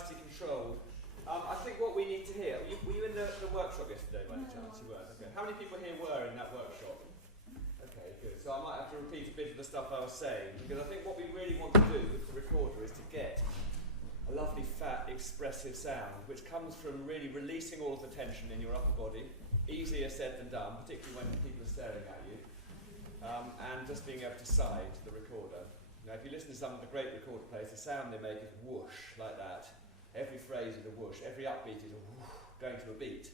nicely controlled. I think what we need to hear, were you in the workshop yesterday by any chance? You weren't? Okay. How many people here were in that workshop? Okay, good. So I might have to repeat a bit of the stuff I was saying, because I think what we really want to do with the recorder is to get a lovely, fat, expressive sound, which comes from really releasing all of the tension in your upper body. Easier said than done, particularly when people are staring at you. And just being able to side the recorder. Now, if you listen to some of the great recorder players, the sound they make is whoosh, like that. Every phrase is a whoosh, every upbeat is a whoosh, going to a beat.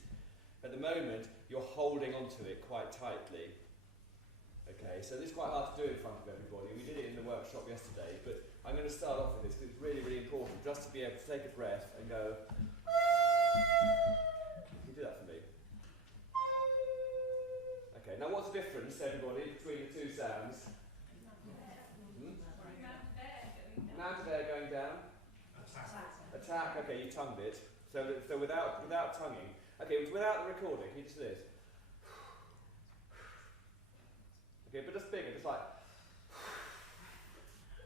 At the moment, you're holding onto it quite tightly. Okay, so this is quite hard to do in front of everybody. We did it in the workshop yesterday, but I'm going to start off with this because it's really, really important just to be able to take a breath and go. Can you do that for me? Okay, now what's the difference, everybody, between the two sounds? Now to there going down. Attack. Okay, you tongued it. So without tonguing. Okay, without the recording, can you just do this? Okay, but just bigger, just like.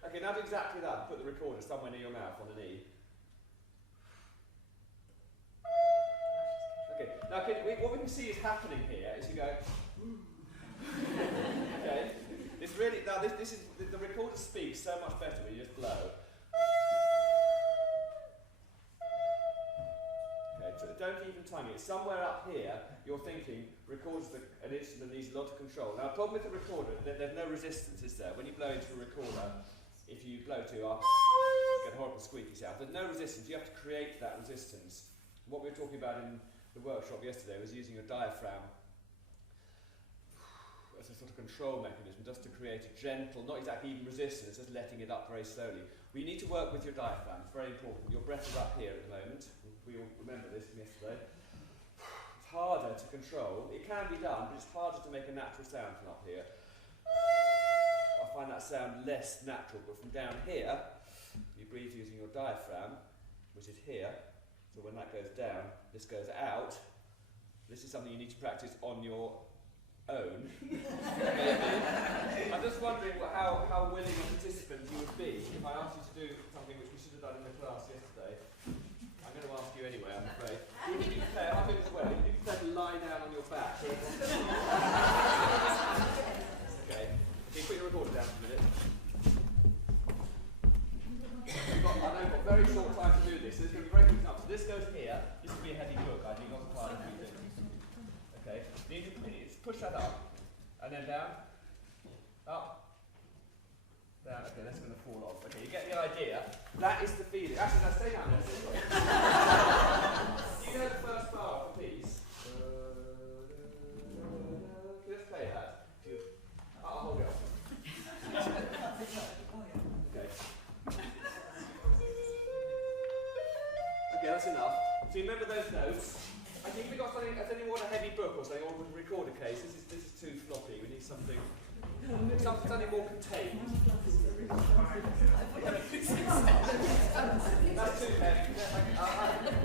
Okay, now do exactly that. Put the recorder somewhere near your mouth on an E. Okay, now what we can see is happening here is you go. Okay, it's really now this is the recorder speaks so much better when you just blow. Don't even tongue it. Somewhere up here, you're thinking, records an instrument that needs a lot of control. Now, the problem with the recorder, there's no resistance, is there? When you blow into a recorder, if you blow too hard, you get a horrible squeaky sound. There's no resistance. You have to create that resistance. What we were talking about in the workshop yesterday was using a diaphragm as a sort of control mechanism, just to create a gentle, not exactly even resistance, just letting it up very slowly. We need to work with your diaphragm. It's very important. Your breath is up here at the moment. We all remember this from yesterday. It's harder to control. It can be done, but it's harder to make a natural sound from up here. I find that sound less natural, but from down here, you breathe using your diaphragm, which is here. So when that goes down, this goes out. This is something you need to practice on your own. I'm just wondering how willing a participant you would be if I asked you to do something which we should have done in the class yesterday. I'm going to ask you anyway, I'm afraid. I'll do it this way. You can take a lie down on your back. Okay. Can you put your recorder down for a minute? I know you've got very short time to do this. This is going to be very quick enough. So this goes here. This will be a heavy book, I think, not a part of everything. Okay. You need to push that up. And then down. Up. Down. Okay, that's going to fall off. Okay, you get the idea. That is the feeling. Actually, now stay down there. You know the first bar of the piece? Let's play that. I'll hold it off. Okay. Okay, that's enough. So you remember those notes? I think we got something. Has anyone a heavy book or something, or a recorder case? This is too floppy. We need something more contained. That's too heavy.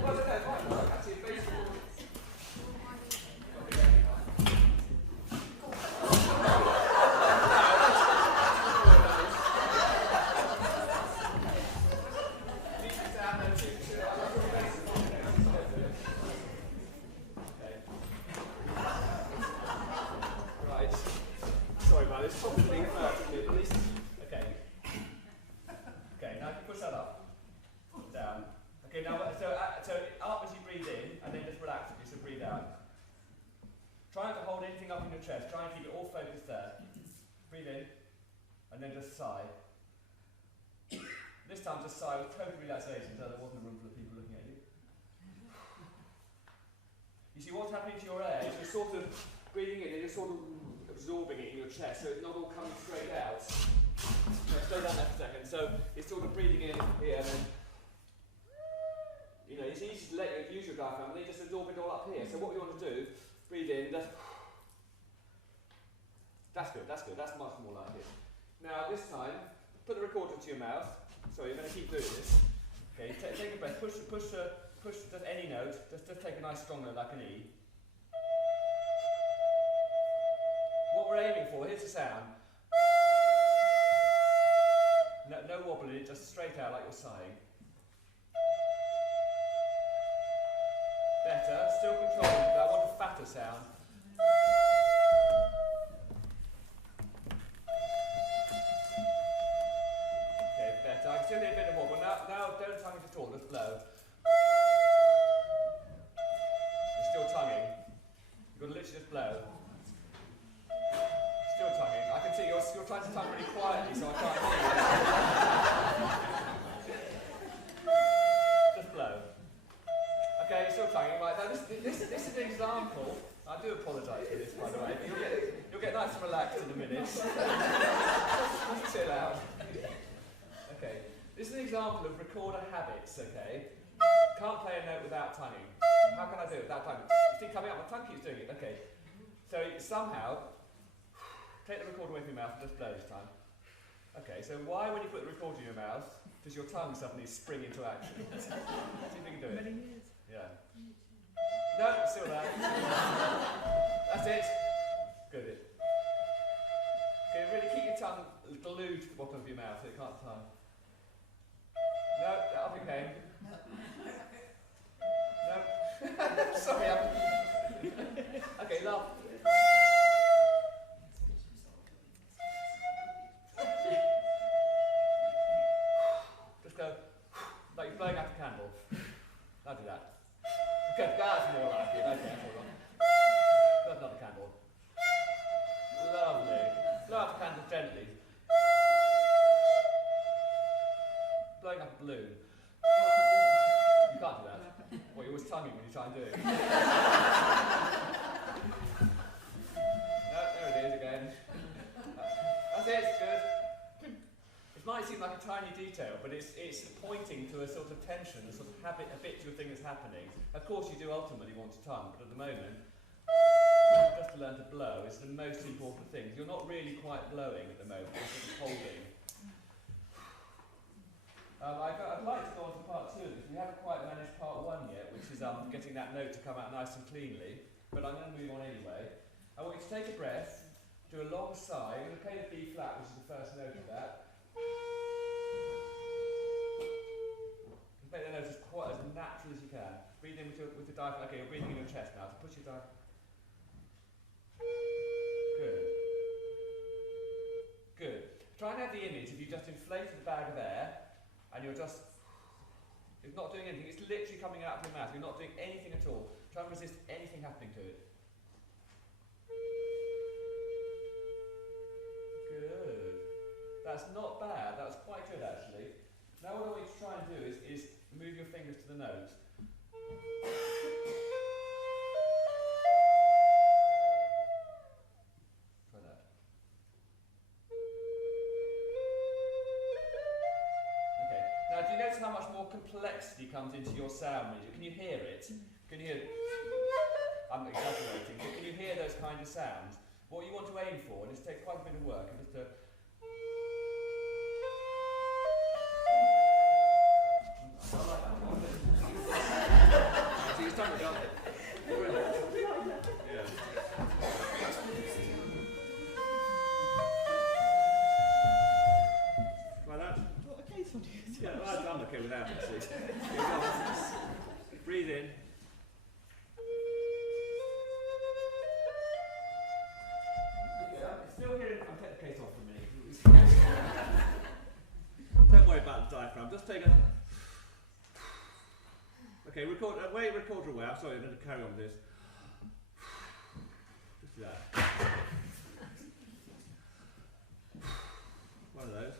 Well, no, it might work. Actually, basically. Chest. Try and keep it all focused there. Breathe in, and then just sigh. This time just sigh with total relaxation so there wasn't a room full of people looking at you. You see what's happening to your air is you're sort of breathing in and you're sort of absorbing it in your chest so it's not all coming straight out. Now slow down there for a second. So it's sort of breathing in here and then it's easy to let you use your diaphragm and then just absorb it all up here. So what we want to do, breathe in, that's good, that's much more like it. Now this time, put the recorder to your mouth. Sorry, you're going to keep doing this. Okay, take a breath, push just any note, just take a nice strong note like an E. What we're aiming for, here's the sound. No wobble in it, just straight out like you're sighing. still controlling, but I want a fatter sound. Okay, better. I can still do a bit more, but now don't tongue it at all, just blow. You're still tonguing. You've got to literally just blow. Still tonguing. I can see you're trying to tongue really quietly, so I can't hear you. Just blow. Okay, you're still tonguing. Right, now this is an example. I do apologise for this, by the way. You'll get nice and relaxed in a minute. Just chill out. Okay, this is an example of recorder habits, okay? Can't play a note without tonguing. How can I do it without tonguing? You see, coming up, my tongue keeps doing it. Okay, so somehow, take the recorder away from your mouth and just blow this time. Okay, so why, when you put the recorder in your mouth, does your tongue suddenly spring into action? See if you can do it. Yeah. No, still there. That's it. Good. Okay, really keep your tongue glued to the bottom of your mouth so it can't tongue. No, up it came. No. Sorry, okay, laugh. Just go, like you're blowing out a candle. Now do that. Okay, that's more like it. Okay, hold on. That's another candle. Lovely. Blow out the candle gently. Blowing up a balloon. You can't do that. Well, you're always tonguing when you try and do it. No, there it is again. That's it, good. It might seem like a tiny detail, but it's pointing to a sort of tension, a sort of habitual thing that's happening. Of course, you do ultimately want to tongue, but at the moment, just to learn to blow is the most important thing. You're not really quite blowing at the moment, you're sort of holding. I'd like to go on to part 2 of this. We haven't quite managed part 1 yet, which is getting that note to come out nice and cleanly, but I'm going to move on anyway. I want you to take a breath, do a long sigh. I'm going to play the B flat, which is the first note of that. Make the note as quite as natural as you can. Breathe in with the diaphragm. Okay, you're breathing in your chest now. So push your diaphragm. Good. Good. Try and have the image if you just inflated the bag of air and you're just, it's not doing anything. It's literally coming out of your mouth. You're not doing anything at all. Try and resist anything happening to it. Good. That's not bad. That's quite good actually. Now what I want you to try and do is move your fingers to the note. Try that. Okay. Now do you notice how much more complexity comes into your sound? Can you hear it? Can you hear it? I'm exaggerating, but can you hear those kind of sounds? What you want to aim for, and this takes quite a bit of work, and just to I'm okay without it, see. Breathe in. Okay, I'm still hearing. I'll take the case off for a minute. Don't worry about the diaphragm. Just take a. Okay, wait, recorder away. I'm sorry, I'm going to carry on with this. Just do that. One of those.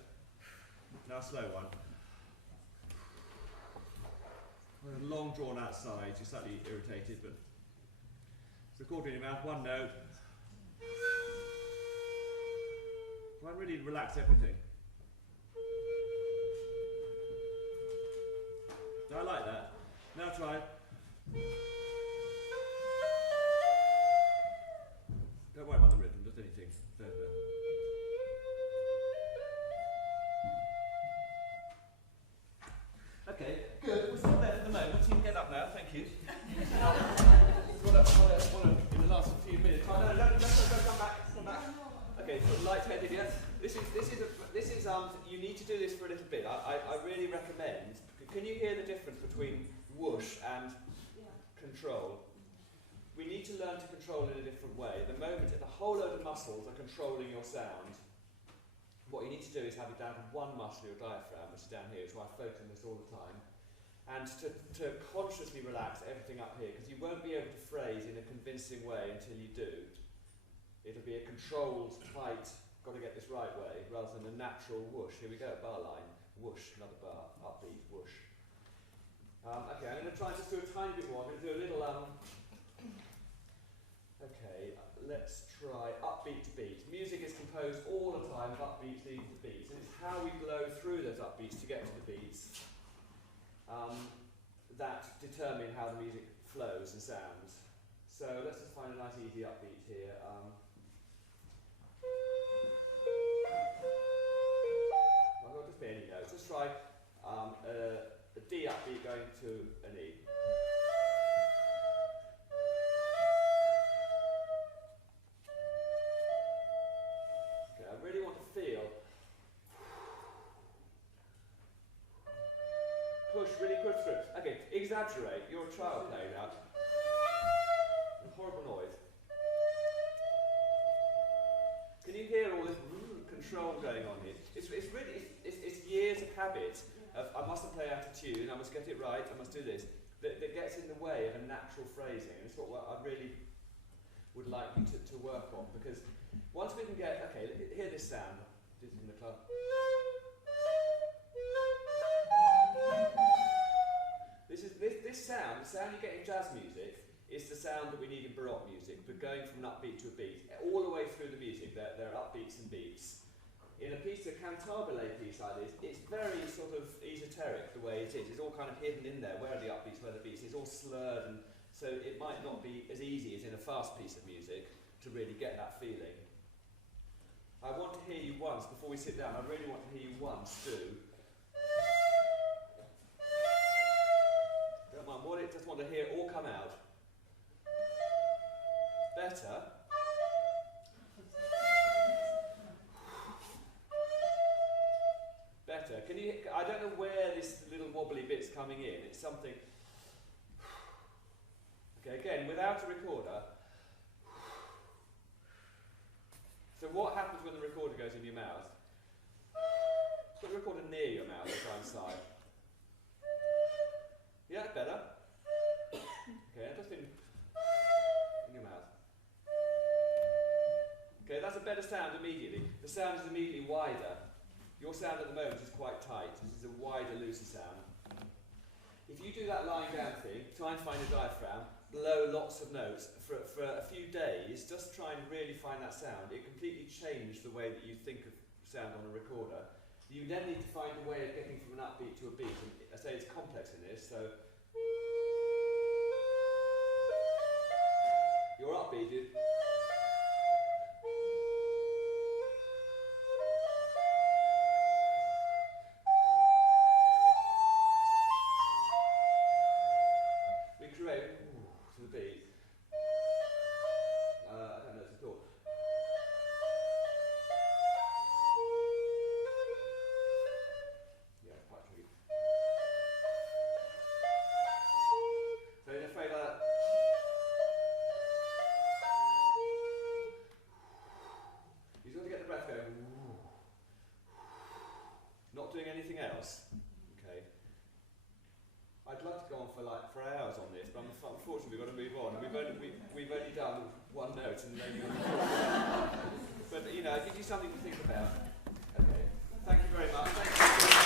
Now a slow one. A long drawn out sigh, you're slightly irritated, but recorder in your mouth, one note. Try and really relax everything. I like that. Now try. Don't worry about the rhythm, just anything. Okay, good. We're still there for the moment. You can get up now. Thank you. In the last few minutes. Oh, no, come back. Come back. Okay, sort of light-headed. Yes. This is. You need to do this for a little bit. I really recommend. Can you hear the difference between whoosh and control? muscles are controlling your sound, what you need to do is have it down to one muscle, your diaphragm, which is down here, so I focus on this all the time, and to consciously relax everything up here, because you won't be able to phrase in a convincing way until you do. It'll be a controlled, tight, got to get this right way, rather than a natural whoosh. Here we go, bar line, whoosh, another bar, upbeat, whoosh. Okay, I'm going to try and just do a tiny bit more. I'm going to do a little, okay, let's try upbeat to beat. Music is composed all the time of upbeats leading to beats, and it's how we blow through those upbeats to get to the beats that determine how the music flows and sounds. So let's just find a nice easy upbeat here. Well, I'll just be any notes. Let's try a D upbeat going to an E. Okay, I really want to feel. Push, really push through. Okay, exaggerate. You're a child playing now. Horrible noise. Can you hear all this control going on here? It's really it's years of habit of I mustn't play out of tune, I must get it right, I must do this, that gets in the way of a natural phrasing. And it's what I really would like you to work on, because once we can get, okay, hear this sound. This is in the club. This sound, the sound you get in jazz music, is the sound that we need in Baroque music, but going from an upbeat to a beat, all the way through the music, there are upbeats and beats. In a piece, a cantabile piece like this, it's very sort of esoteric the way it is. It's all kind of hidden in there, where are the upbeats, where are the beats, it's all slurred, and so it might not be as easy as in a fast piece of music to really get that feeling. I want to hear you once, before we sit down, I really want to hear you once do. Don't mind what it, just want to hear it all come out. Better. Better. Can you? I don't know where this little wobbly bit's coming in. It's something. Okay, again, without a recorder. So what happens when the recorder goes in your mouth? Put the recorder near your mouth and try and sigh. Yeah, better. Okay, just in your mouth. Okay, that's a better sound immediately. The sound is immediately wider. Your sound at the moment is quite tight. This is a wider, looser sound. If you do that lying down thing, try and find a diaphragm, blow lots of notes for a few days, just try and really find that sound. It completely changed the way that you think of sound on a recorder. You then need to find a way of getting from an upbeat to a beat. And I say it's complex in this, so your upbeat is. To the beat. I don't know it's at all. Yeah, it's quite tricky. So in a phrase like that. You've got to get the breath going. Not doing anything else. Okay. I'd love to go on for hours on this, but unfortunately we've got to move on. We've only done one note and maybe but you know, it gives you something to think about. Okay. Thank you very much. Thank you.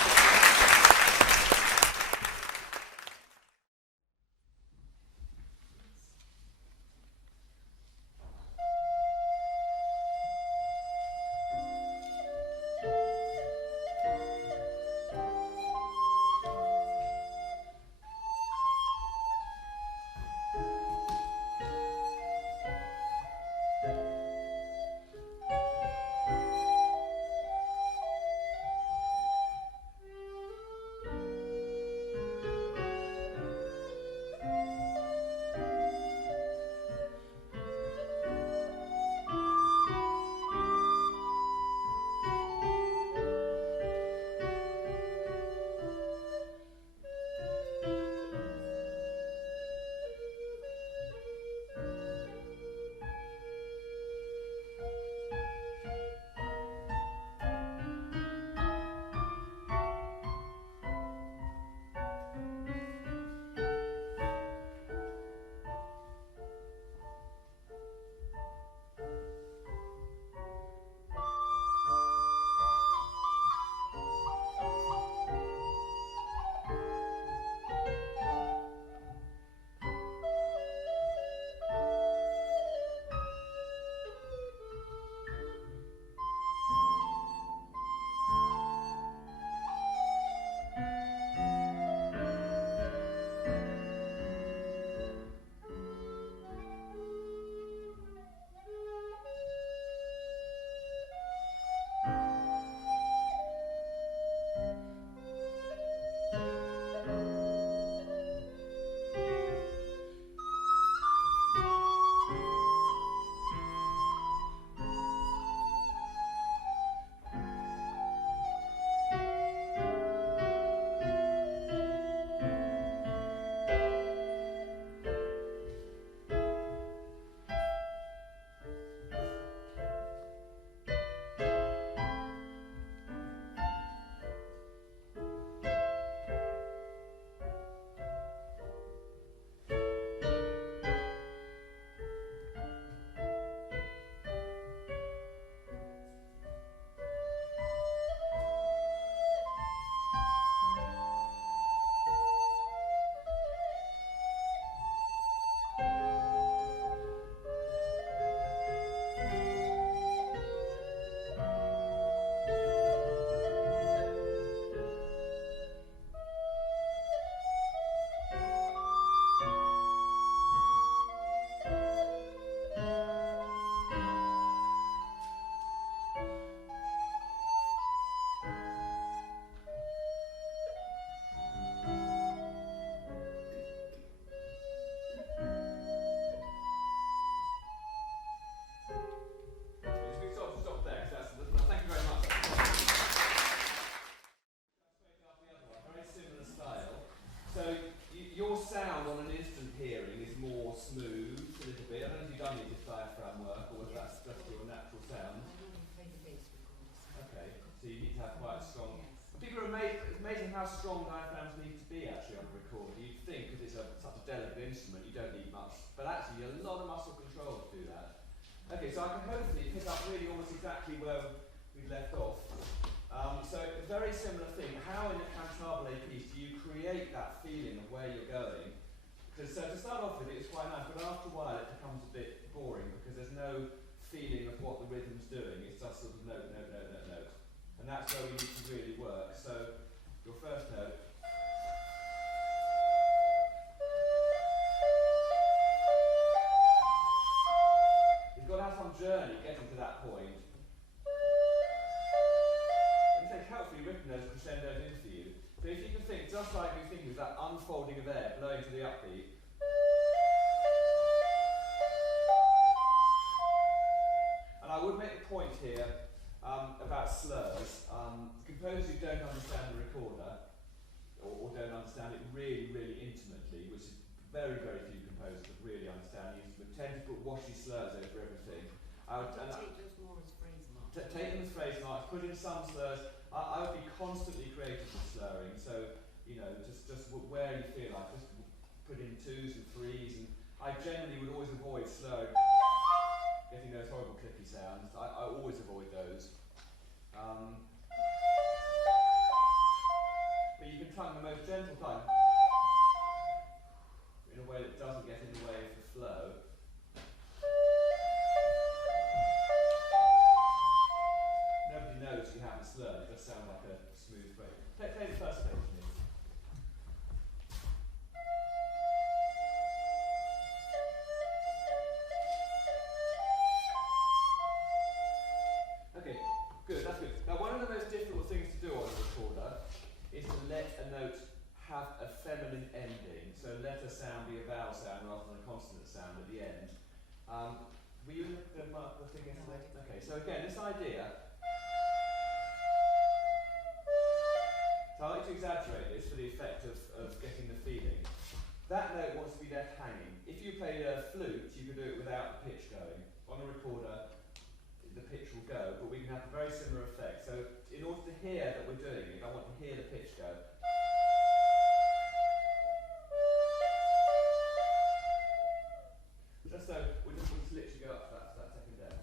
amazing how strong diaphragms need to be actually on a recorder. You'd think, because it's such a delicate instrument, you don't need much. But actually, a lot of muscle control to do that. Okay, so I can hopefully pick up really almost exactly where we left off. So a very similar thing. How in a cantabile piece do you create that feeling of where you're going? Because so to start off with, it's quite nice, but after a while it becomes a bit boring because there's no feeling of what the rhythm's doing. It's just sort of note, note, note, note, note. And that's where we need to really work. So your first note. You've got to have some journey getting to that point. Hopefully written those crescendos in for you. So if you can think, just like you think with that unfolding of air blowing to the upbeat. And I would make a point here about slurs. Composers who don't understand the recorder, or don't understand it really, really intimately, which is very, very few composers that really understand, you tend to put washy slurs over everything. Take those more as phrase marks. Take them as phrase marks, put in some slurs. I would be constantly creative with slurring, so you know, just where you feel like, just put in 2s and 3s, and I generally would always avoid slurring, getting those horrible clicky sounds. I always avoid those. But you can tongue the most gentle tongue in a way that doesn't get in the way of the flow. Nobody knows you haven't slurred, it just sounds like a smooth phrase. Play the first page, please. Okay, good, that's good. Now one of the most difficult things to do on a recorder is to let a note have a feminine ending. So let a sound be a vowel sound rather than a consonant sound at the end. Were you in the thing yesterday? Okay, so again, this idea. So I like to exaggerate this for the effect of getting the feeling. That note wants to be left hanging. If you played a flute, you could do it without the pitch going. On a recorder, the pitch will go, but we can have a very similar effect. So in order to hear that we're doing it, I want to hear the pitch go. Just so, we'll just literally go up to that second there.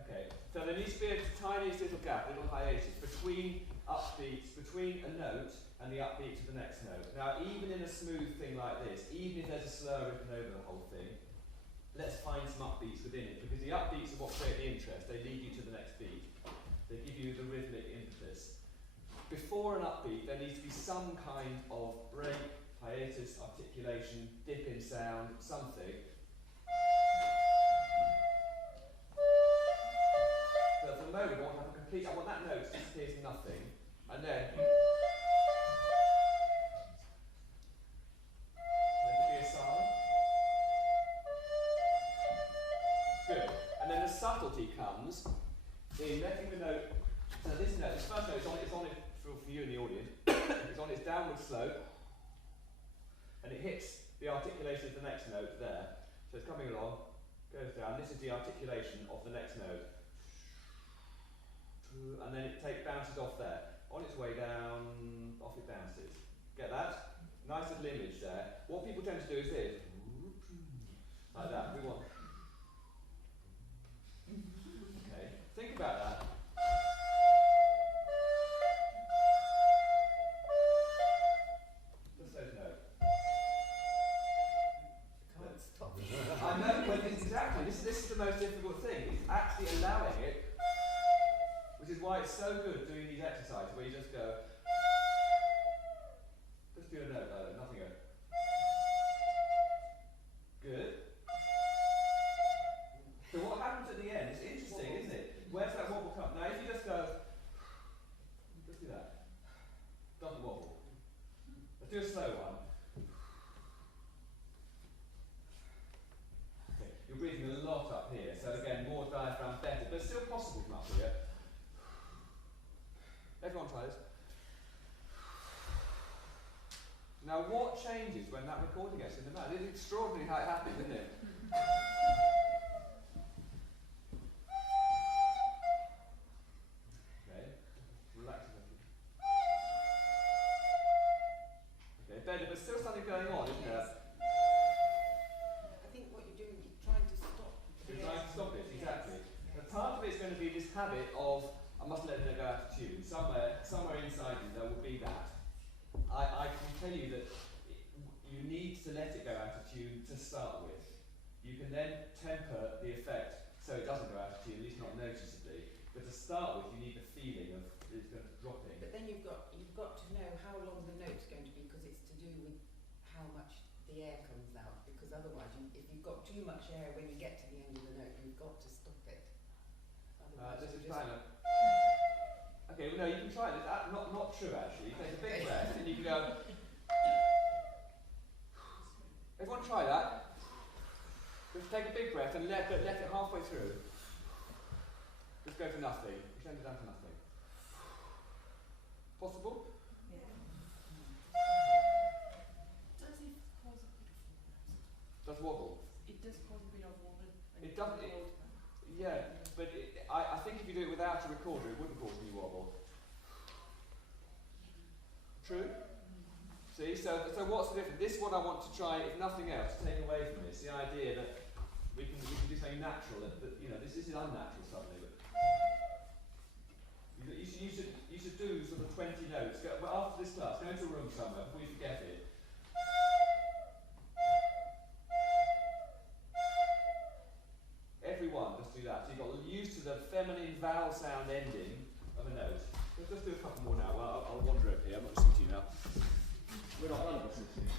Okay, so there needs to be a tiniest little gap, a little hiatus between upbeats, between a note and the upbeat to the next note. Now, even in a smooth thing like this, even if there's a slur written over the whole thing, let's find some upbeats within it, because the upbeats are what create the interest. They lead you to the next beat. They give you the rhythmic impetus. Before an upbeat, there needs to be some kind of break, hiatus, articulation, dip in sound, something. So for the moment, I want to have a complete, I want that note to disappear to nothing, and then let it be a silent. Good. And then the subtlety comes in letting the note. So this note, this first note is on it for you in the audience. It's on its downward slope, and it hits the articulation of the next note there. So it's coming along, goes down. This is the articulation of the next note. And then it bounces off there. On its way down, off it bounces. Get that? Nice little image there. What people tend to do is this. Like that. We want. Okay. Think about that. Just those notes. Can't stop. I know, but exactly. This is the most difficult thing. It's actually allowing it. Which is why it's so good doing these exercises where you just go, just do a note like that, nothing else. Good. So what happens at the end, it's interesting, isn't it? Where's that wobble come? Now if you just go, just do that. Doesn't wobble. Let's do a slow one. Okay, you're breathing a lot up here, so again, more diaphragm better, but it's still possible from up here. Everyone try this. Now what changes when that recorder gets in the mouth? It's extraordinary how it happens, isn't it? the air comes out, because otherwise, if you've got too much air when you get to the end of the note, you've got to stop it. Otherwise, This is you'll kind of. Okay, well, no, you can try this. Not true, actually. You take a big breath and you can go. Everyone try that. Just take a big breath and let it halfway through. Just go to nothing. Send it down to nothing. Possible? Yeah. Does it cause a bit of wobble? Does wobble? It does cause a bit of wobble. It does. Yeah, but I think if you do it without a recorder, it wouldn't cause any wobble. True? See, so what's the difference? This one I want to try, if nothing else, take away from this, the idea that we can do something natural, that you know, this is unnatural suddenly, but you should do sort of 20 notes. Well, after this class, go into a room somewhere before you forget it. Everyone, just do that. So you've got used to the feminine vowel sound ending of a note. Let's just do a couple more now. Well, I'll wander over here. I'm not listening to you now. We're not none of us listening.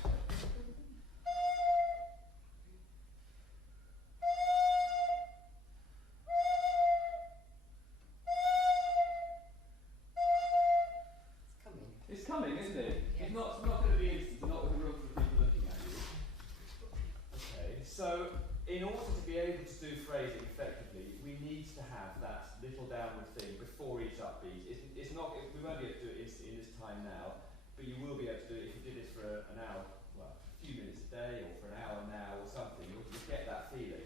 It's coming, isn't it? Yes. It's not going to be instant. It's not with a room full of people looking at you. Okay, so in order to be able to do phrasing effectively, we need to have that little downward thing before each upbeat. It's not. We won't be able to do it in this time now, but you will be able to do it if you did this for an hour, well, a few minutes a day, or for an hour now, or something. You'll get that feeling.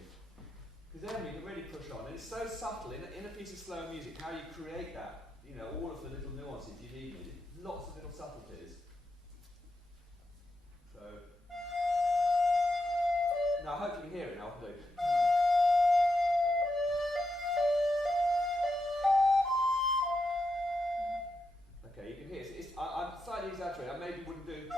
Because then you can really push on, and it's so subtle in a piece of slow music. How you create that, you know, all of the little nuances you need. Lots of little subtleties. So now I hope you can hear it now. Do. Okay, you can hear it. I'm slightly exaggerating. I maybe wouldn't do.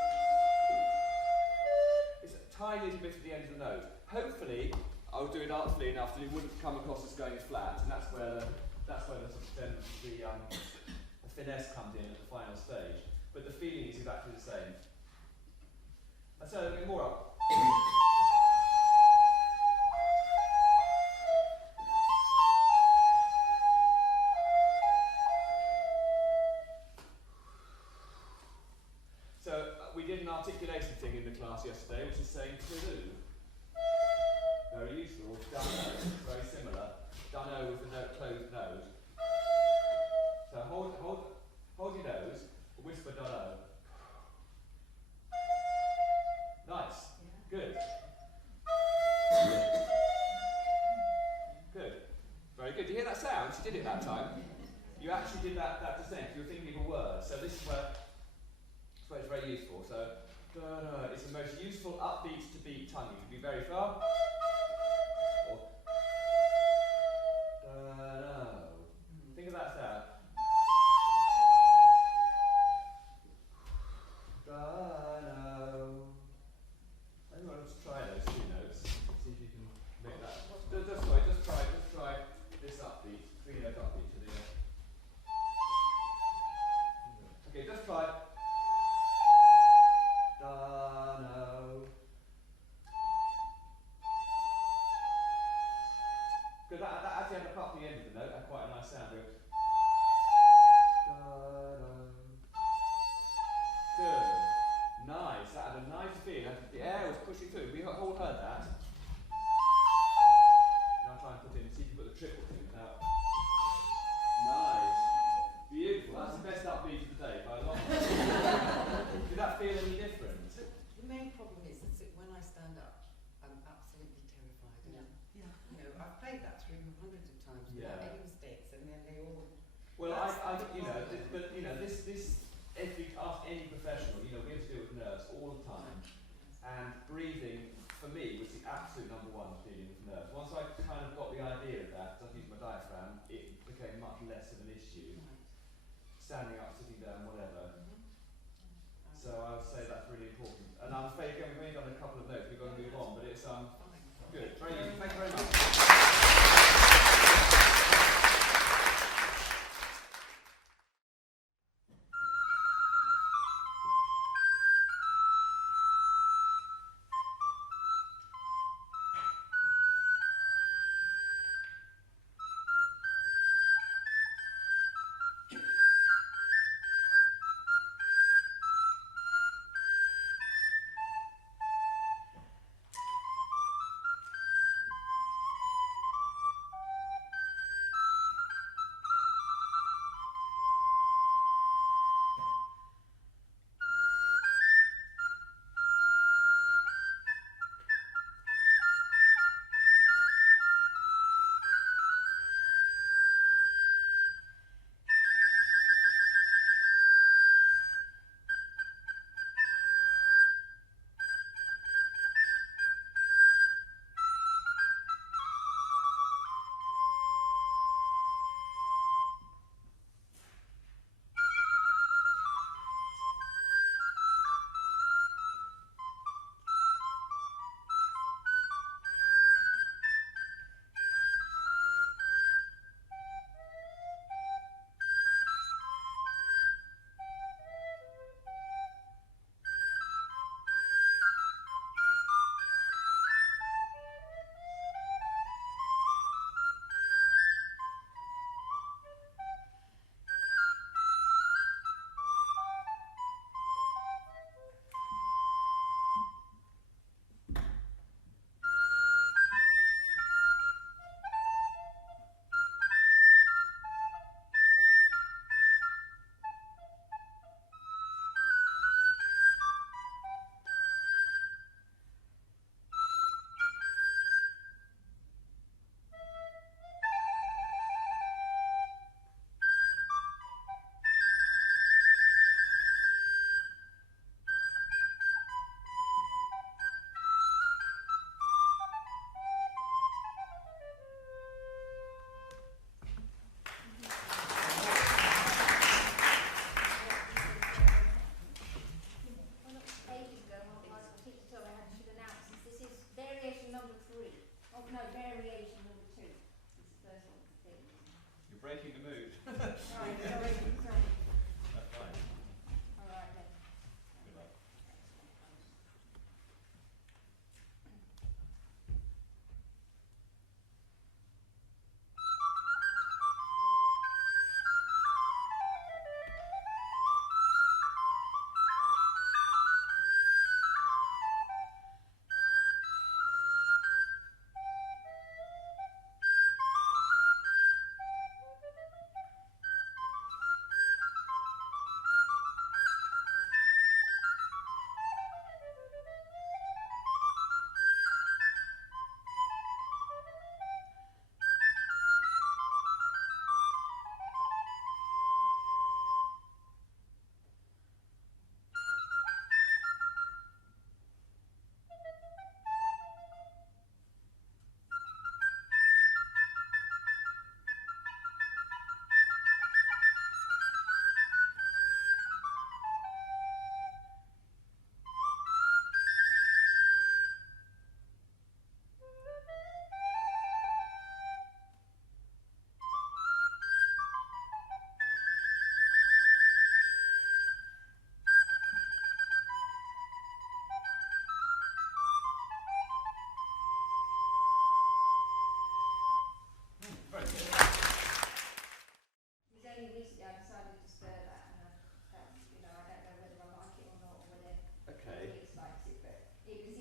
It's a tiny little bit at the end of the note. Hopefully, I'll do it artfully enough that it wouldn't come across as going flat, and that's where the finesse comes in at the final stage. But the feeling is exactly the same. And so a bit more up. So we did an articulation thing in the class yesterday, which is saying to-do. Very useful. Dunno, very similar. Dunno with the note closed nose. So hold your nose, whisper dunno. Nice. Good. Good. Very good. Do you hear that sound? She did it that time. You actually did that descent. You were thinking of a word. So this is where it's very useful. So it's the most useful upbeat to beat tongue. You can be very far. Or think of that sound. Maybe I'll just try those two notes. See if you can make that. Just try this upbeat, 3-note upbeat to the. Okay, just try.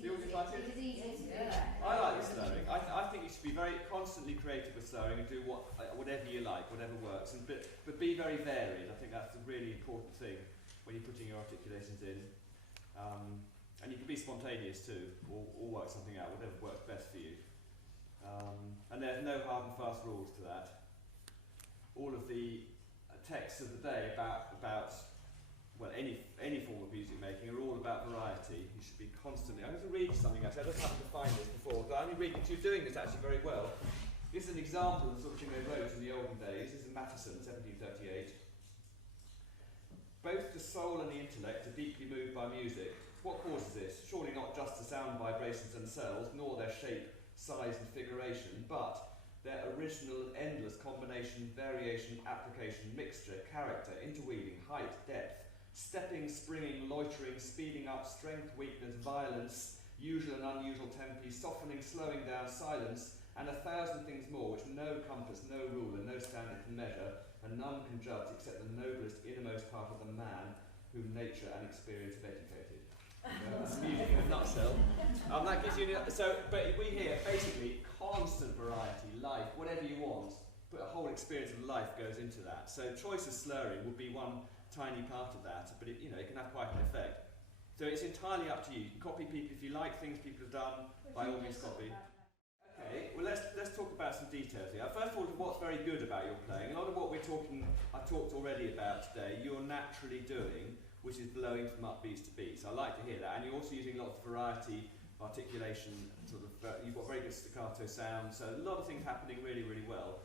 You always like it? It was easy to do Yeah. that. I like the slurring. I think you should be very constantly creative with slurring and do whatever you like, whatever works, but be very varied. I think that's a really important thing when you're putting your articulations in. And you can be spontaneous too, or work something out, whatever works best for you. And there's no hard and fast rules to that. All of the texts of the day about well, any form of music making are all about variety. You should be constantly. I'm going to read something actually. I just happened to find this before, but I'm reading. She was doing this actually very well. This is an example of the sort of thing they wrote in the olden days. This is Matteson, 1738. Both the soul and the intellect are deeply moved by music. What causes this? Surely not just the sound vibrations themselves, nor their shape, size and figuration, but their original and endless combination, variation, application, mixture, character, interweaving, height, depth, stepping, springing, loitering, speeding up, strength, weakness, violence, usual and unusual tempi, softening, slowing down, silence, and 1,000 things more which no compass, no ruler, no standard can measure, and none can judge except the noblest, innermost part of the man whom nature and experience have educated. That's music in a nutshell. That gives you but we hear basically constant variety, life, whatever you want, but a whole experience of life goes into that. So choice of slurring would be one tiny part of that, but it can have quite an effect. So it's entirely up to you. You can copy people if you like things people have done. By all means, copy. Okay, well let's talk about some details here. First of all, what's very good about your playing. A lot of what I've talked already about today, you're naturally doing, which is blowing from upbeats to beats. I like to hear that, and you're also using lots of variety, articulation, you've got very good staccato sound, so a lot of things happening really, really well.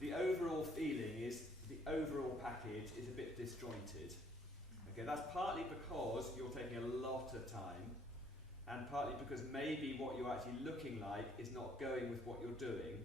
The overall feeling is, the overall package is a bit disjointed. Okay, that's partly because you're taking a lot of time, and partly because maybe what you're actually looking like is not going with what you're doing.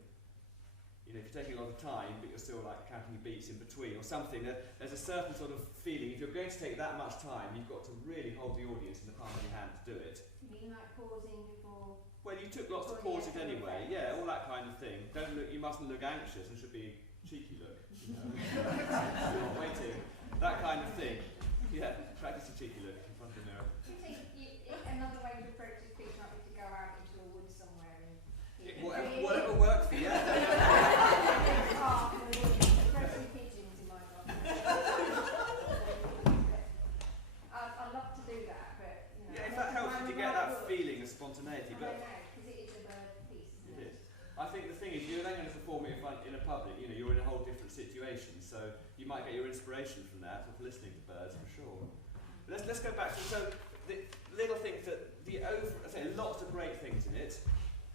If you're taking a lot of time, but you're still like counting your beats in between or something, there's a certain sort of feeling. If you're going to take that much time, you've got to really hold the audience in the palm of your hand to do it. You mean like pausing before? Well, you took lots of pauses anyway, yeah, all that kind of thing. You mustn't look anxious, it should be cheeky look. You're waiting, that kind of thing. Yeah, practice a cheeky look in front of the mirror. Do you think another way to approach this piece might be to go out into a wood somewhere and whatever works for you. Approaching pigeons in my garden. I'd love to do that, but Yeah, if that helps you to get that feeling of spontaneity. I don't know, because it is a bird piece, isn't it? It is. I think the thing is, you're then going to perform it in a public, you're in a whole different situation, so you might get your inspiration from that, or from listening to birds, for sure. But let's go back to, the little things that, lots of great things in it.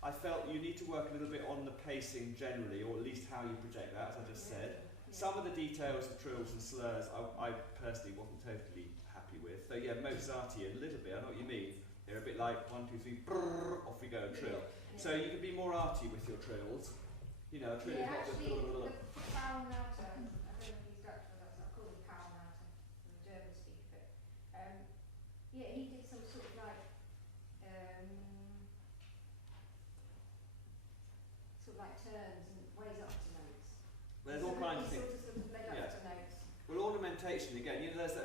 I felt you need to work a little bit on the pacing generally, or at least how you project that, as I just said. Yeah. Some of the details of trills and slurs I personally wasn't totally happy with. So yeah, Mozartian a little bit, I know what you mean. They're a bit like 1, 2, 3, brrr, off we go, trill. Yeah. So you can be more arty with your trills. A trill is not Actually, just the Paulnauter, I don't know if he's Dutch, but that's not called a Paulnauter, the German speaker, but yeah, he did some sort of like turns and ways up to notes. there's all kinds of things. Sort of led up to notes. Well, ornamentation again. There's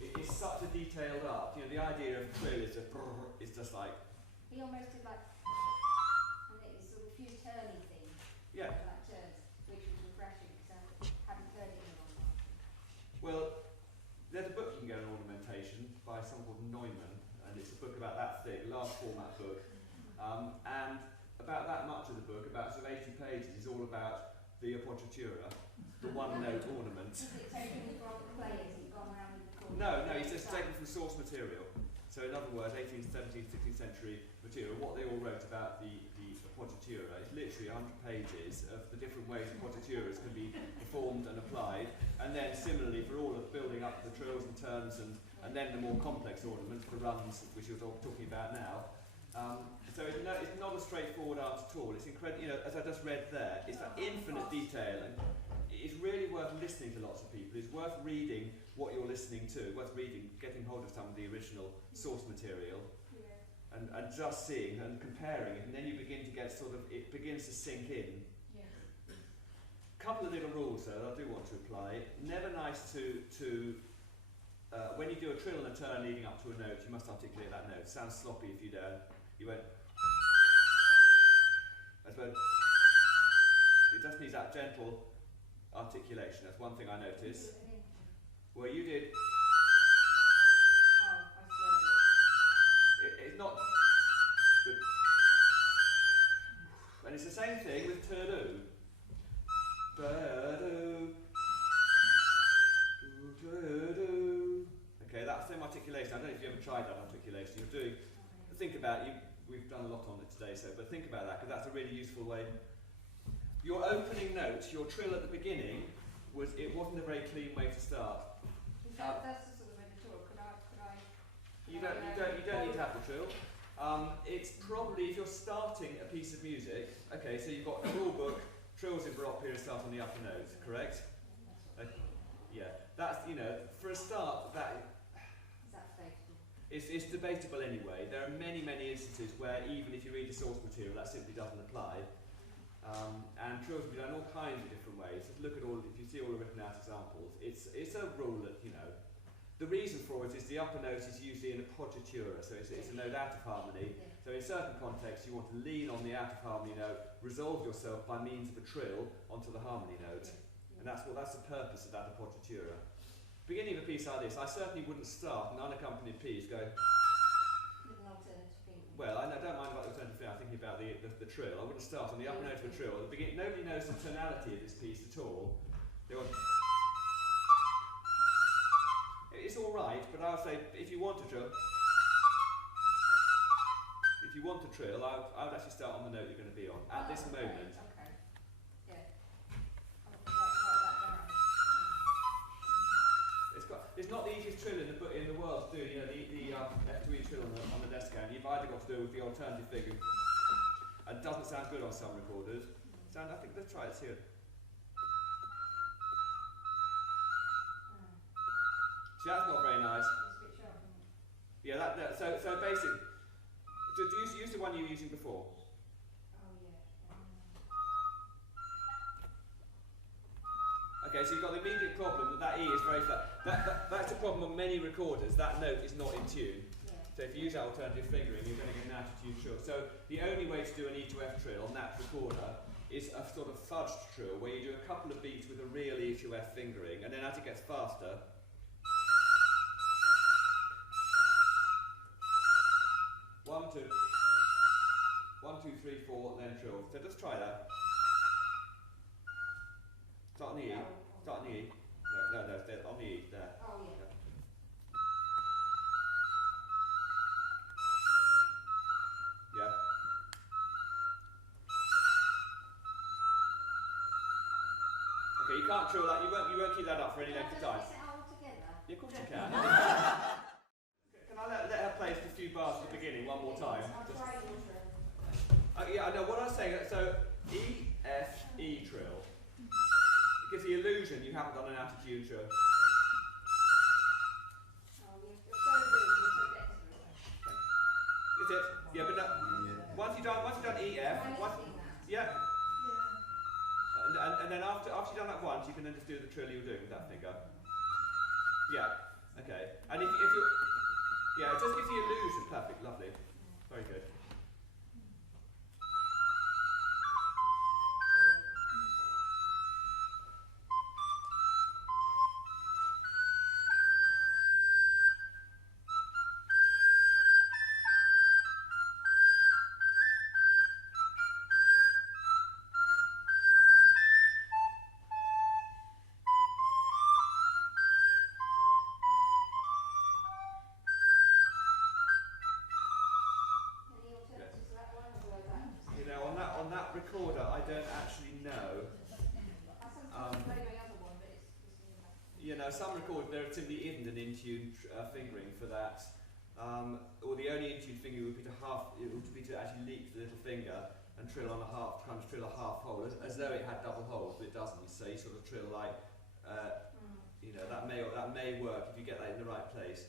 it's such a detailed art. The idea of trill is just like He almost did like, and it was sort of a few turny things. yeah. Like turns, which was refreshing because I hadn't heard it in a long time. Well, there's a book you can get on ornamentation by someone called Neumann, and it's a book about that thick, large format book, and about that much of the book, about sort of 80 pages, is all about the appoggiatura, the one-note ornament. Is it taken from players and gone around with the chords? No, it's just taken from source material. So in other words, 18th, 17th, 16th century material, what they all wrote about the appoggiatura is literally 100 pages of the different ways appoggiaturas can be performed and applied, and then similarly for all of building up the trills and turns and then the more complex ornaments, the runs, which you're talking about now. So it's not a straightforward art at all. It's incredible, as I just read there, it's that infinite detail, and it's really worth listening to lots of people. It's worth reading what you're listening to, worth reading, getting hold of some of the original source material, and just seeing and comparing it, and then you begin to get it begins to sink in. Couple of little rules though that I do want to apply. Never nice to when you do a trill and a turn leading up to a note, you must articulate that note. It sounds sloppy if you don't. You won't. I suppose it just needs that gentle articulation. That's one thing I noticed. Well, you did. Oh, I slurred It's not. And it's the same thing with to-do. Okay, that's the same articulation. I don't know if you ever tried that articulation. You're doing. Think about it. We've done a lot on it today, but think about that, because that's a really useful way. Your opening note, your trill at the beginning, wasn't a very clean way to start. That's the sort of editorial. Could I? You don't need to have the trill. It's probably, if you're starting a piece of music, okay, so you've got a rule book, trills in baroque period start on the upper note, correct? Yeah, that's, for a start, that Is that debatable? it's debatable anyway. There are many instances where even if you read the source material, that simply doesn't apply. And trills can be done all kinds of different ways. Just look at if you see all the written out examples, it's a rule that, the reason for it is the upper note is usually in a appoggiatura, so it's a note out of harmony. Yeah. So in certain contexts you want to lean on the out of harmony note, resolve yourself by means of a trill onto the harmony note. And that's the purpose of that appoggiatura. Beginning of a piece like this, I certainly wouldn't start an unaccompanied piece going, With an alternative finger. well, I don't mind about the alternative thing, I'm thinking about the trill. I wouldn't start on the upper note of a trill. At the beginning, nobody knows the tonality of this piece at all. They want, it's alright, but I would say if you want a trill, I would actually start on the note you're going to be on at this moment. Okay. Yeah. I'll write that down. It's not the easiest trill in the world to do. The F2E trill on the desk hand. You've either got to do it with the alternative figure, and it doesn't sound good on some recorders. I think let's try it here. See, that's not very nice. It's a bit sharp, isn't it? Yeah, so basic. Do you use the one you were using before? Oh, yeah. Okay, so you've got the immediate problem that E is very flat. That's the problem on many recorders. That note is not in tune. Yeah. So if you use alternative fingering, you're going to get an out of tune trill. So the only way to do an E to F trill on that recorder is a sort of fudged trill, where you do a couple of beats with a real E to F fingering, and then as it gets faster, 1, 2, 1, 2, 3, 4, then trill. So just try that. Start on the E. Start on the E. No, there, on the E, there. Oh, yeah. Yeah. Okay, you can't trill that. You won't keep that up for any length of time. Is it all together? Yeah, of course you can. Can I let her play just a few bars at the beginning one more time? I'll Just- try your trill. yeah, I know what I was saying. So E, F, E trill. It gives the illusion you haven't done an out of tune trill. Oh, you're so good. You're so dexterous. Is it? Yeah, but no, once you've done E, F, yeah. And then after you've done that once, you can then just do the trill you were doing with that finger. Yeah. Okay. And if you, yeah, it just gives the illusion. Perfect. Lovely. Very good. Any alternatives to that one, or was that just... You know, on that recorder, I don't actually know. I sometimes play my other one, but it's You know, some recorders there simply isn't an in-tune fingering for that. Or the only in-tune finger would be to actually leap the little finger and trill on a half, kind of trill a half hole, as though it had double holes, but it doesn't. So you sort of trill like, you know, that may work if you get that in the right place.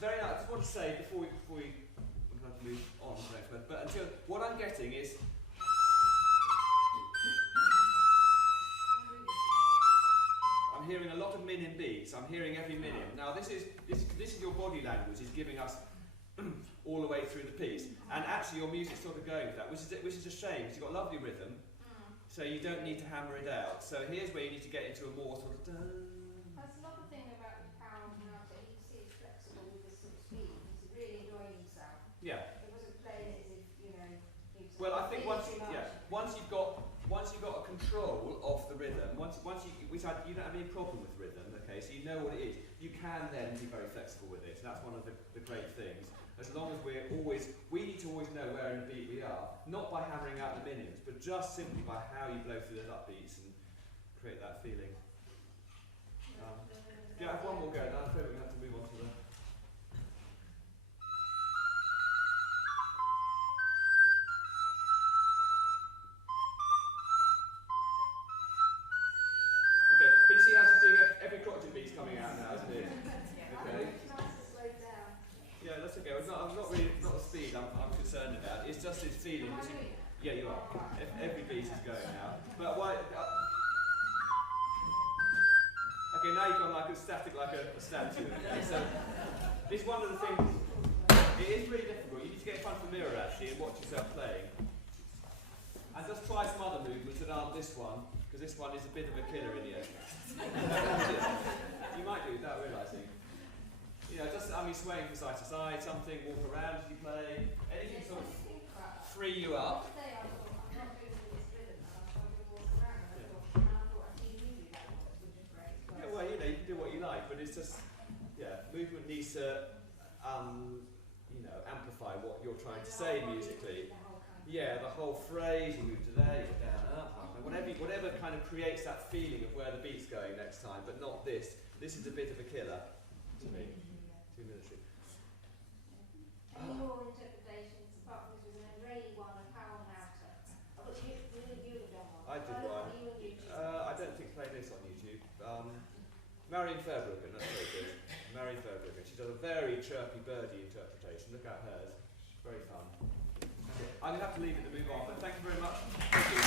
Very nice. I just want to say before we we're going to move on to the next one, but until what I'm getting is I'm hearing a lot of mid minim beats. I'm hearing every minim. Now this is your body language is giving us all the way through the piece, and actually your music's sort of going for that, which is a shame because you've got lovely rhythm, so you don't need to hammer it out. So here's where you need to get into a more sort of. That's another thing about the power now that he seems flexible with this sort of speed. He's really enjoying himself. Yeah. He wasn't playing it as if, you know, he was Well, I think really once too much. you've got a control of the rhythm, you don't have any problem with rhythm. Okay, so you know what it is. You can then be very flexible with it. That's one of the great things. As long as we need to always know where in the beat we are, not by hammering out the minims, but just simply by how you blow through those upbeats and create that feeling. Yeah, I have one more go, and I'm afraid we're going to have to move on to the. Okay, can you see how she's doing every crotchet beat's coming out now, isn't it? Okay. It's nice to slow down. Yeah, that's okay. I'm not really, not the speed I'm concerned about. It's just this feeling. Am I doing it? Yeah, you are. Every beat is going now. But why? Okay, now you've gone like a static, like a statue. Okay, so this is one of the things. It is really difficult. You need to get in front of the mirror actually and watch yourself playing. And just try some other movements that aren't this one, because this one is a bit of a killer in the end. You might do it without realising. You know, just swaying from side to side, something, walk around as you play, anything sort of free you up. Today I thought, I'm not doing this rhythm, and I thought I'd walk around, and I thought I'd see you do that, which is great. Yeah, well, you know, you can do what you like, but it's just, movement needs to, amplify what you're trying to say musically. Yeah, the whole phrase, you move to there, you go down, up, and whatever kind of creates that feeling of where the beat's going next time, but not this. This is a bit of a killer to me. Too military. Any more interpretations apart from this was an Israeli one, a Powell Nauta? I thought you had done one. I did don't one. know what you and YouTube. I don't think play this on YouTube. Marion Fairbruggen, that's very good. Marion Fairbruggen. She does a very chirpy birdie interpretation. Look at hers. Very fun. I'm going to have to leave it to move on, but thank you very much. Thank you.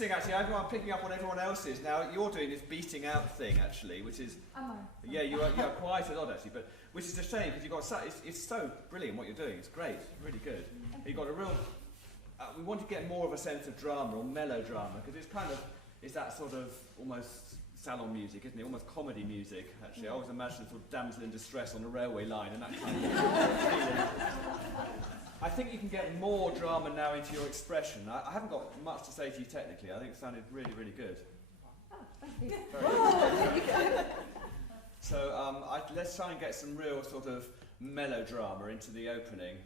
interesting actually. I'm picking up on everyone else's. Now you're doing this beating out thing actually, which is Am I? yeah, you are quite a lot actually, but which is a shame because you've got it's so brilliant what you're doing. It's great, it's really good. You've got a real. We want to get more of a sense of drama or melodrama because it's that sort of almost salon music, isn't it? Almost comedy music actually. I always imagine sort of damsel in distress on a railway line and that kind of feeling. I think you can get more drama now into your expression. I haven't got much to say to you technically. I think it sounded really, really good. Oh, thank you. Very good. So let's try and get some real sort of melodrama into the opening.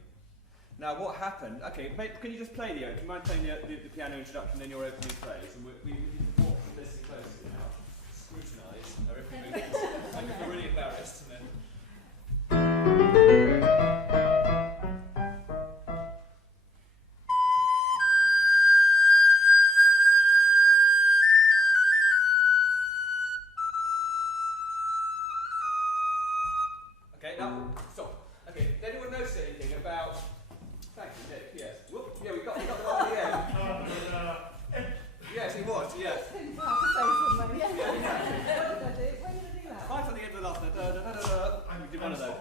Now what happened, okay, can you just play the opening? Do you mind playing the piano introduction and your opening phrase? And we need to watch and listen closely now. Scrutinise every movement. And if you're really embarrassed, and then... Okay, now, stop. Okay, did anyone notice anything about... Thank you, Nick, yes. Whoop, yeah, we got the one at the end. Yes, he was, yes. I have to say something. Yeah. Yeah, exactly. What did I do? When did I do that? Right on the end of the last note, da, da, da, da, da. We did one of those.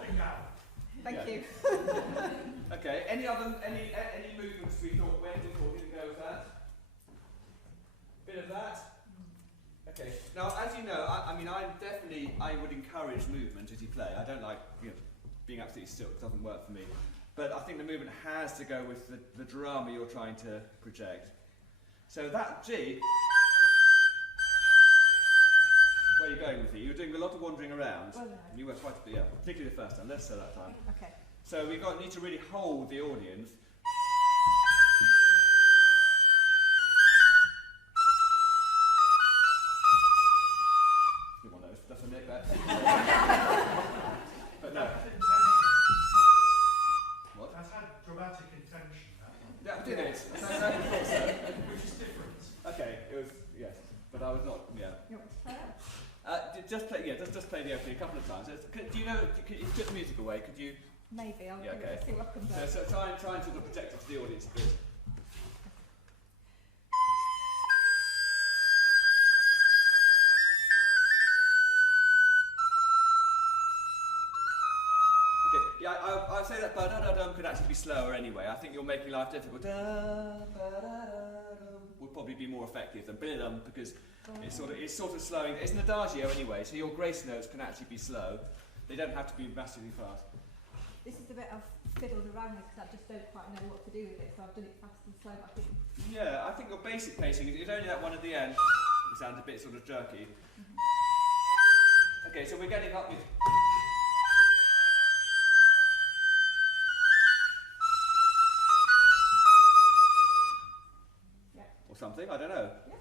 Thank Yeah. you. Okay, any movements we thought went or didn't go with that? Bit of that? Okay, now as you know, I would encourage movement as you play. I don't like being absolutely still, it doesn't work for me. But I think the movement has to go with the drama you're trying to project. So that G, where you're going with it, you're doing a lot of wandering around. Well, no. And you were quite a bit, yeah, particularly the first time, less so that time. Okay. So we need to really hold the audience. Good one, that's a nick there. But no. What? That's had dramatic intention, that one. Yeah, did it? I thought so. Which is different. Okay, it was, yes, but I was not, yeah. You want to play it? Just play the opening a couple of times. Do you know, if you took the music away, could you, Maybe. I'll Yeah, give okay. it, see what comes out. so try and sort of project it to the audience a bit. Okay, yeah, I'd say that ba-da-da-dum could actually be slower anyway. I think you're making life difficult. Da-ba-da-da-dum would probably be more effective than ba-da-dum because it's sort of slowing. It's an adagio anyway, so your grace notes can actually be slow. They don't have to be massively fast. This is the bit I've fiddled around with because I just don't quite know what to do with it, so I've done it fast and slow. I think. Yeah, I think your basic pacing is only that one at the end. It sounds a bit sort of jerky. Okay, so we're getting up with. Yeah. Or something, I don't know. Yeah.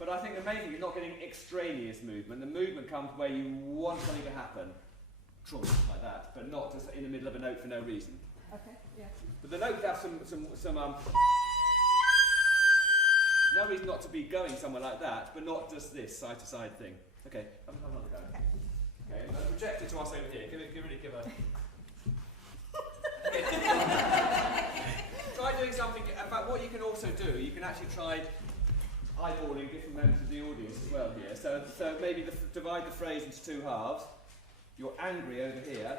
But I think the main thing is not getting extraneous movement. The movement comes where you want something to happen. Trump, like that, but not just in the middle of a note for no reason. Okay. Yeah. But the note would have some no reason not to be going somewhere like that, but not just this side to side thing. Okay, have another go. Okay, project it to us over here. Give a. Okay. Try doing something. But what you can also do, you can actually try eyeballing different members of the audience as well here. So maybe divide the phrase into two halves. You're angry over here,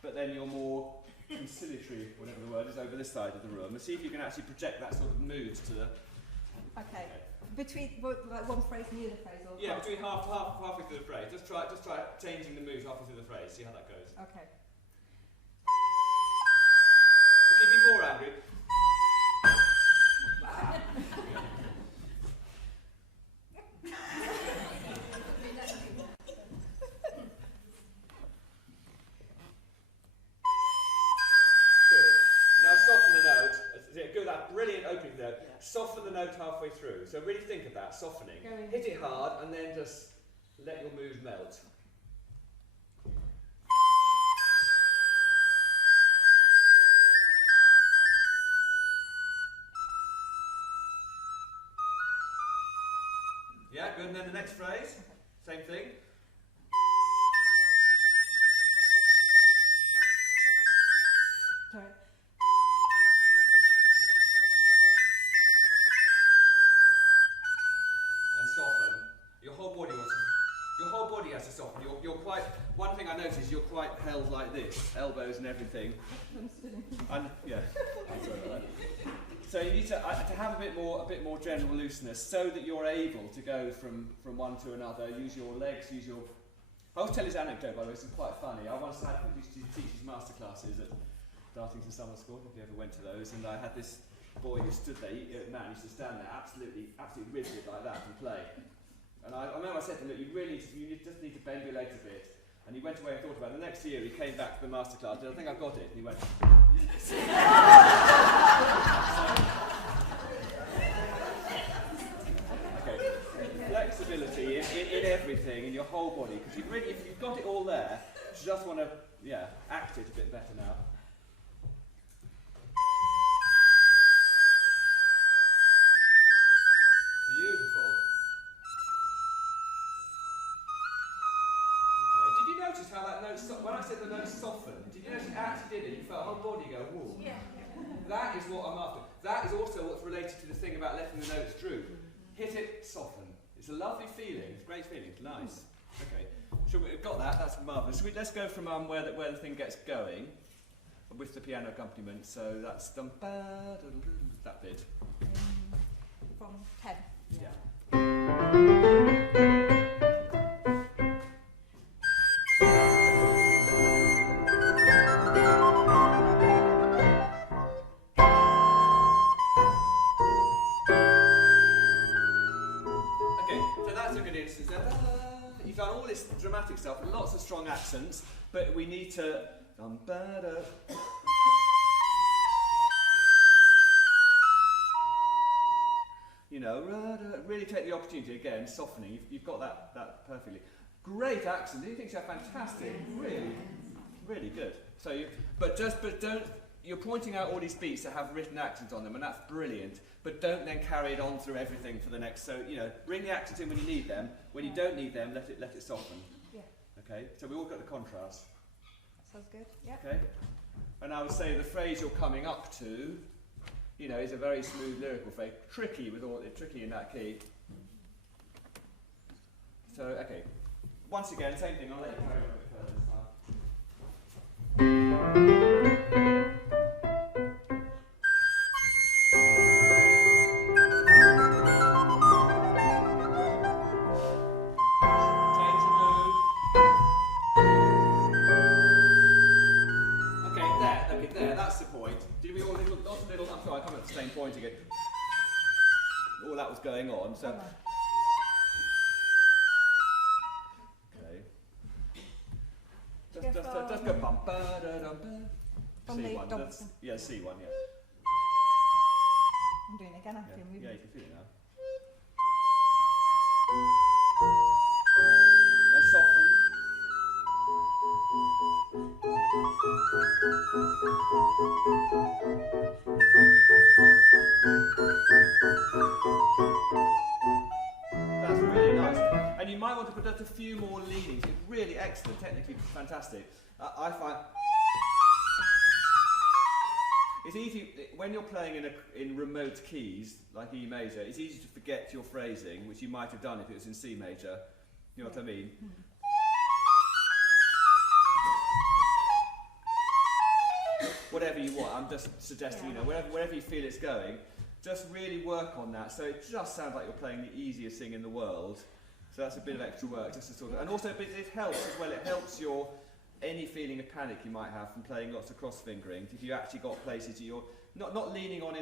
but then you're more conciliatory, whatever the word is, over this side of the room. And see if you can actually project that sort of mood to the... Okay. Between like one phrase and the other phrase, or Yeah, between halfway through the phrase. Just try changing the mood halfway through the phrase. See how that goes. Okay. If you'd be more angry. Brilliant opening note. Yeah. Soften the note halfway through. So really think of that, softening. Going Hit it hard and then just let your mood melt. Yeah, good. And then the next phrase, same thing. Sorry. soften. You're quite, one thing I noticed, you're quite held like this, elbows and everything. And, yeah, sorry about that. So you need to have a bit more general looseness so that you're able to go from one to another, use your legs, use your... I always tell this anecdote, by the way, it's quite funny. I once used to teach these masterclasses at Dartington Summer School, if you ever went to those, and I had this boy who stood there, man, used to stand there absolutely rigid like that and play. And I remember I said to him, look, you just need to bend your legs a bit. And he went away and thought about it. The next year he came back to the masterclass and I think I got it. And he went... Okay. Flexibility in everything, in your whole body. Because if you've got it all there, you just want to, act it a bit better now. Beautiful. Okay. Did you notice how that note, when I said the note softened, did you notice it actually did it? You felt the whole body go, whoa. Yeah. That is what I'm after. That is also what's related to the thing about letting the notes droop. Hit it, soften. It's a lovely feeling. It's a great feeling. It's nice. Okay. So we've got that. That's marvellous. Let's go from where the thing gets going with the piano accompaniment. So that's that bit. From 10. Yeah. You've done all this dramatic stuff, lots of strong accents, but we need to really take the opportunity again, softening. You've got that perfectly. Great accent. You think you're fantastic. Really, really good. So but don't. You're pointing out all these beats that have written accents on them, and that's brilliant. But don't then carry it on through everything for the next. So bring the accents in when you need them. When you don't need them, let it soften. Yeah. Okay. So we all got the contrast. That sounds good. Yeah. Okay. And I would say the phrase you're coming up to, is a very smooth lyrical phrase. Tricky in that key. So okay. Once again, same thing. I'll let you carry on a bit further this time. I'm sorry, I come at the same point again. All that was going on, so... Okay. Just go bum ba da dum ba. C1, yeah, C1, yeah. I'm doing it again after you move. Yeah, you can feel it now. That's really nice. And you might want to put just a few more leadings. It's really excellent, technically fantastic. I find it's easy when you're playing in remote keys like E major. It's easy to forget your phrasing, which you might have done if it was in C major. You know what I mean? Whatever you want, I'm just suggesting, wherever you feel it's going, just really work on that. So it just sounds like you're playing the easiest thing in the world. So that's a bit of extra work, just to sort of, and also it helps as well. It helps any feeling of panic you might have from playing lots of cross fingerings. If you actually got places you're not leaning on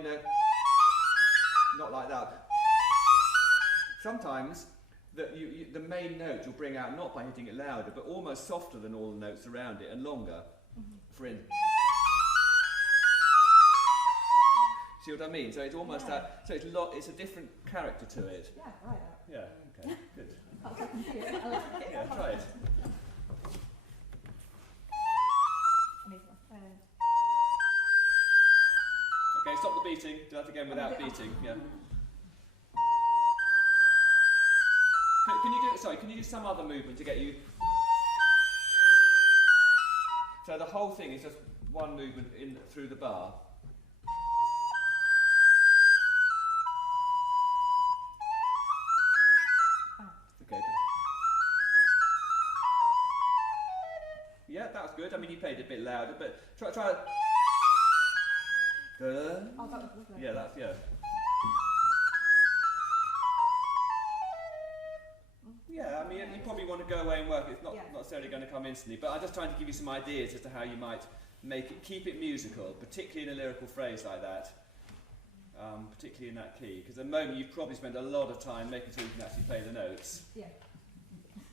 not like that. Sometimes the main note you'll bring out not by hitting it louder, but almost softer than all the notes around it and longer. For instance. See what I mean? So it's almost that. So it's a different character to it. Yeah, right. Yeah. Okay. Good. I like it. Yeah. Try it. Okay. Stop the beating. Do that again without beating. Yeah. Can you do some other movement to get you? So the whole thing is just one movement in through the bar. Okay. Yeah, that was good. I mean, you played it a bit louder, but try. Oh, that was lovely. Yeah, that's yeah. Yeah, I mean, you probably want to go away and work. It's not necessarily going to come instantly, but I'm just trying to give you some ideas as to how you might make it, keep it musical, particularly in a lyrical phrase like that, particularly in that key. Because at the moment you've probably spent a lot of time making sure you can actually play the notes. Yeah.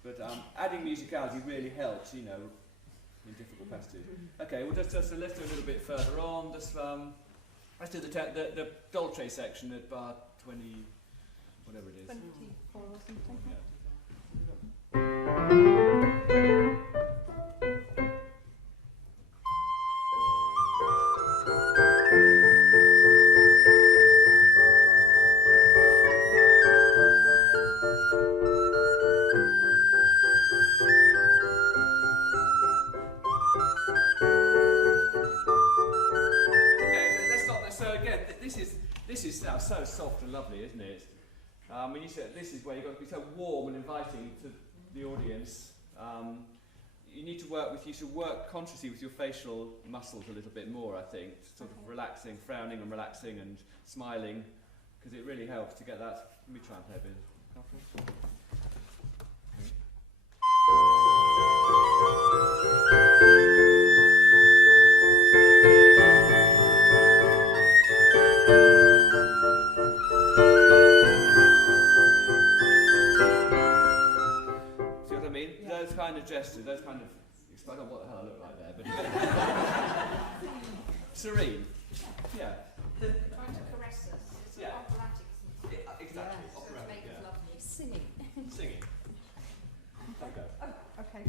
But adding musicality really helps, you know, in difficult passages. Okay, well let's do a little bit further on. Just let's do the dolce section at bar 20, whatever it is. 24 or something. Yeah. This is now so soft and lovely, isn't it? When you said this is where you've got to be so warm and inviting to the audience. You should work consciously with your facial muscles a little bit more, I think. Sort of relaxing, frowning and relaxing and smiling, because it really helps to get that. Let me try and play a bit. Those kind of gestures, those kind of, I don't know what the hell I look like there, but serene, yeah. Trying to caress us. It's Yeah. operatic. Exactly, Yes. operatic, Make yeah. it lovely. Singing. Singing. Okay. Oh, okay.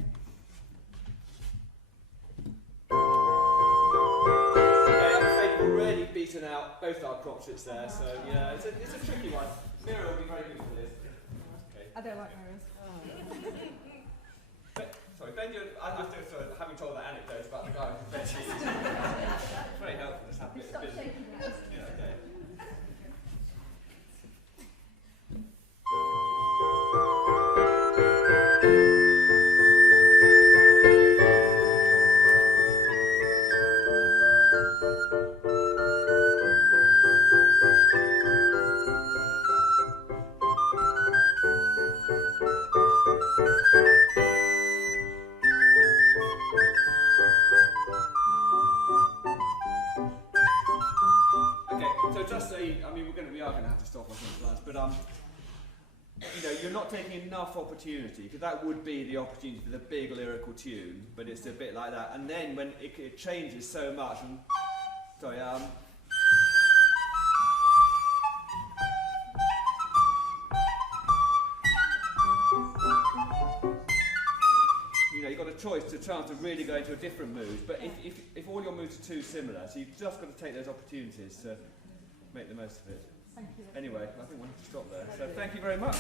Okay, I'm afraid you've already beaten out both our crotchets there, so yeah, it's a tricky one. Mira will be very good for this. Okay. I don't like mirrors. Sorry, Ben, I still sort of having told that anecdote about the guy who's it's very helpful to have a bit Stop of shaking your head. yeah, okay. So just say, I mean, we are going to have to stop, I think, Lance, but you know, you're not taking enough opportunity, because that would be the opportunity for the big lyrical tune, but it's a bit like that. And then when it changes so much, and sorry, you know, you've got a choice to chance to really go into a different mood, but if all your moods are too similar, so you've just got to take those opportunities to make the most of it. Thank you. Anyway, I think we'll have to stop there. So thank you very much.